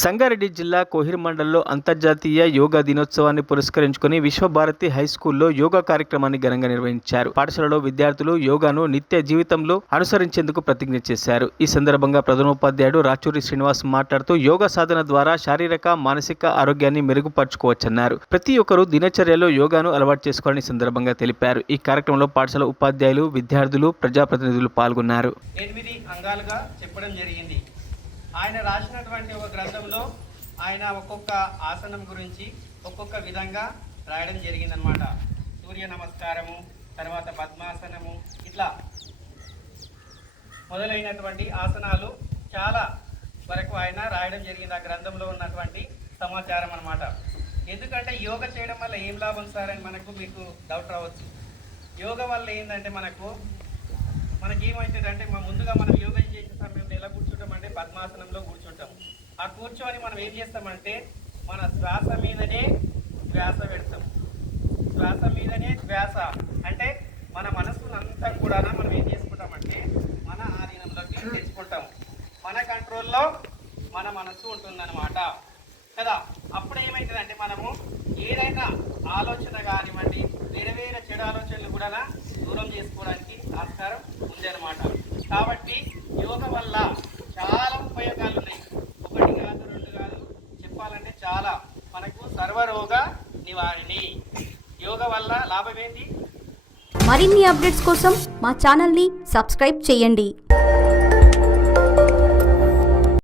సంగారెడ్డి జిల్లా కోహిర్ మండలంలో అంతర్జాతీయ యోగా దినోత్సవాన్ని పురస్కరించుకుని విశ్వభారతి హై స్కూల్లో యోగా కార్యక్రమాన్ని ఘనంగా నిర్వహించారు. పాఠశాలలో విద్యార్థులు యోగాను నిత్య జీవితంలో అనుసరించేందుకు ప్రతిజ్ఞ చేశారు. ఈ సందర్భంగా ప్రధానోపాధ్యాయుడు రాచూరి శ్రీనివాస్ మాట్లాడుతూ యోగా సాధన ద్వారా శారీరక, మానసిక ఆరోగ్యాన్ని మెరుగుపరచుకోవచ్చన్నారు. ప్రతి ఒక్కరూ దినచర్యలో యోగాను అలవాటు చేసుకోవాలని సందర్భంగా తెలిపారు. ఈ కార్యక్రమంలో పాఠశాల ఉపాధ్యాయులు, విద్యార్థులు, ప్రజాప్రతినిధులు పాల్గొన్నారు. 8 అంగాలుగా చెప్పడం జరిగింది. ఆయన రాసినటువంటి ఒక గ్రంథంలో ఆయన ఒక్కొక్క ఆసనం గురించి ఒక్కొక్క విధంగా రాయడం జరిగిందనమాట. సూర్య నమస్కారము, తర్వాత పద్మాసనము, ఇట్లా మొదలైనటువంటి ఆసనాలు చాలా వరకు ఆయన రాయడం జరిగింది ఆ గ్రంథంలో ఉన్నటువంటి సమాచారం అనమాట. ఎందుకంటే యోగా చేయడం వల్ల ఏం లాభం సార్ అని మీకు డౌట్ రావచ్చు. యోగా వల్ల ఏంటంటే మనకేమవుతుందంటే ముందుగా మనం యోగా చేసే సమయంలో ఎలా కూర్చుంటామంటే పద్మాసనంలో కూర్చుంటాం. ఆ కూర్చొని మనం ఏం చేస్తామంటే మన శ్వాస మీదనే ధ్యాస పెడతాం. శ్వాస మీదనే ధ్యాస అంటే మన మనస్సునంతా కూడా మనం ఏం చేసుకుంటామంటే మన ఆధీనంలోకి తెచ్చుకుంటాం. మన కంట్రోల్లో మన మనస్సు ఉంటుందన్నమాట కదా. అప్పుడు ఏమవుతుందంటే మనము ఏదైనా ఆలోచన కానివ్వండి, వేరే వేరే చెడు ఆలోచనలు కూడా దూరం చేసుకోవడానికి ఆస్కారం ఉందన్నమాట. కాబట్టి యోగా వల్ల చాలా ఉపయోగాలు ఉన్నాయి. 1 కాదు 2 కాదు, చెప్పాలంటే చాలా. మనకు సర్వరోగ నివారిణి. యోగా వల్ల లాభం ఏంటి? మరిన్ని అప్డేట్స్ కోసం మా ఛానల్ని సబ్స్క్రైబ్ చేయండి.